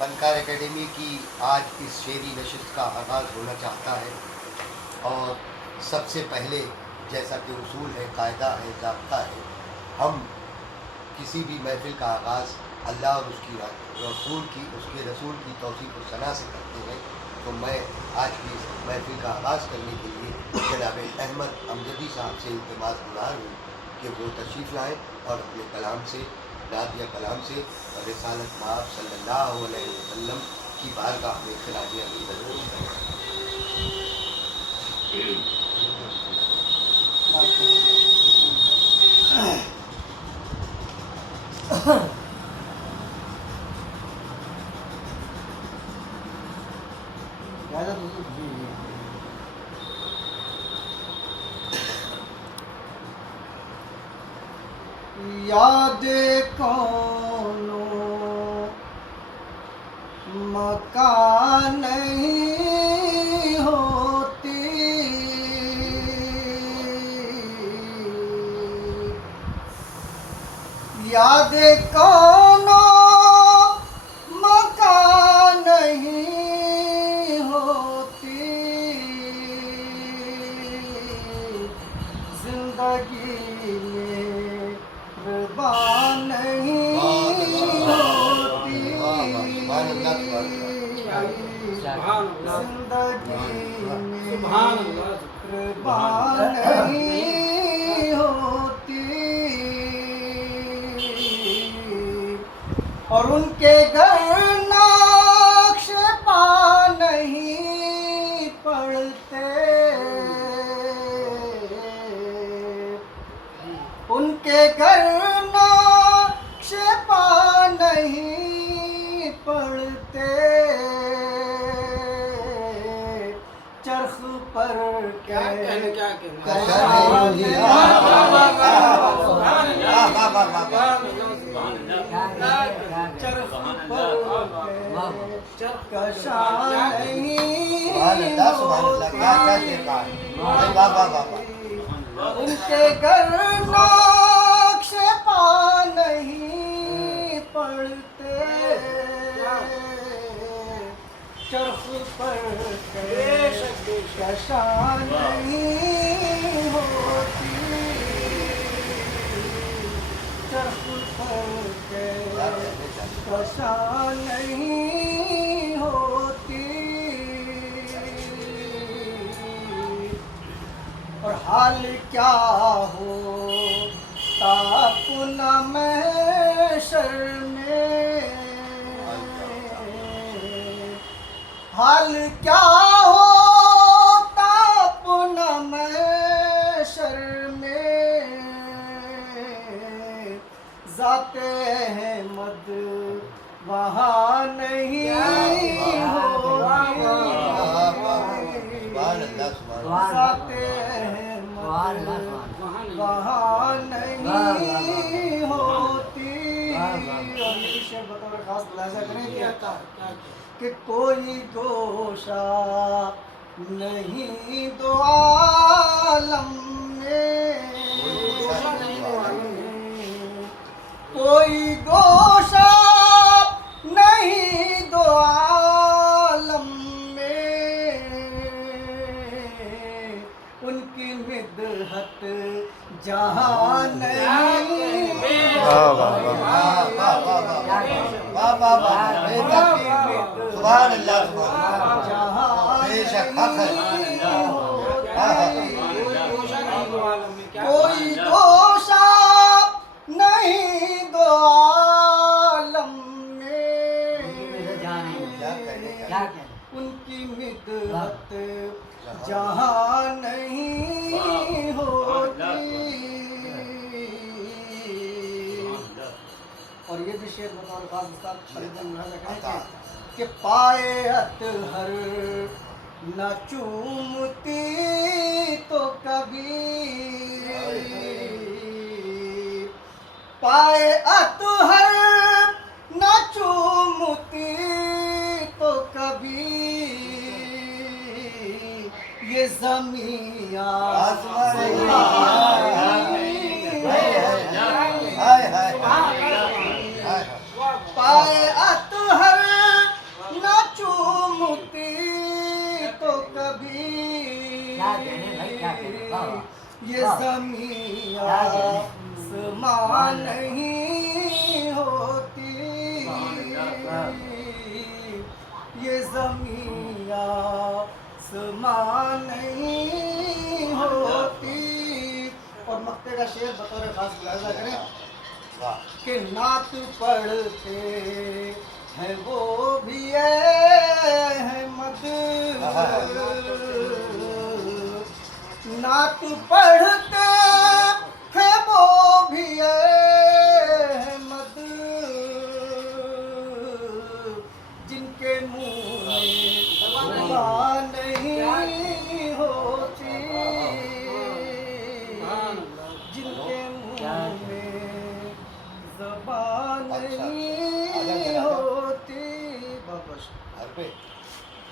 फनकार academy की आज इस शेरी नशिस्त का आगाज़ होना चाहता है। और सबसे पहले जैसा कि उसूल है, कायदा है, ज़ाब्ता है, हम किसी भी महफ़िल का आगाज़ अल्लाह और उसके रसूल की तौसीफ़ व सना से करते हैं। तो मैं आज की इस महफ़िल का आगाज़ करने के लिए जनाब अहमद अमजदी साहब से इल्तिमास गुज़ार हूँ कि वो तशरीफ़ लाएँ और अपने कलाम से, नात या कलाम से रिसालत माब सल्लल्लाहु अलैहि वसल्लम की बारगाह में खिराज अक़ीदत याद कौनो मकान नहीं होती, याद कौनो मकान नहीं होती, जिंदगी में कुर्बान नहीं होती, जिंदगी में कुर्बान नहीं होती। और उनके घर नक्श पा नहीं पड़ते, उनके घर नक्श पा नहीं पड़ते, चरख पर चरख पर कशा नहीं उनके घर नक्श पा नहीं पड़ते, चरख पर कशा नहीं होती, चरख पर कशा नहीं होती। और हाल क्या होता पुनः महशर में, हाल क्या होता पुनः महशर में, जाते हैं मद वहाँ नहीं होती, जाते हैं मद वहाँ नहीं होती। और ये शेर बतौर खास मुलाहिजा करें कि कोई गोशा नहीं दो आलम में, कोई गोशा नहीं दो आलम में, उनकी मिदहत जहाँ नहीं कोई गोशा नहीं दो आलम में, उनकी मिदहत जहाँ नहीं होती। और ये भी शेर बतौर खास उस्ताद कि पाए अतहर न चूमती तो कभी, पाए अतहर न चूमती तो कभी, ये ज़मीं आसमां पाए अतहर ये ज़मीं आसमां नहीं होती, ये ज़मीं आसमां नहीं होती। और मक्ते का शेर बतौर खास मुलाहिजा करें वाह कि नात पढ़ते हैं वो भी अहमद, नात पढ़ते हैं वो भी अहमद, जिनके मुंह में ज़बान नहीं होती, जिनके मुंह में ज़बान नहीं होती। बहुत बहुत घर पे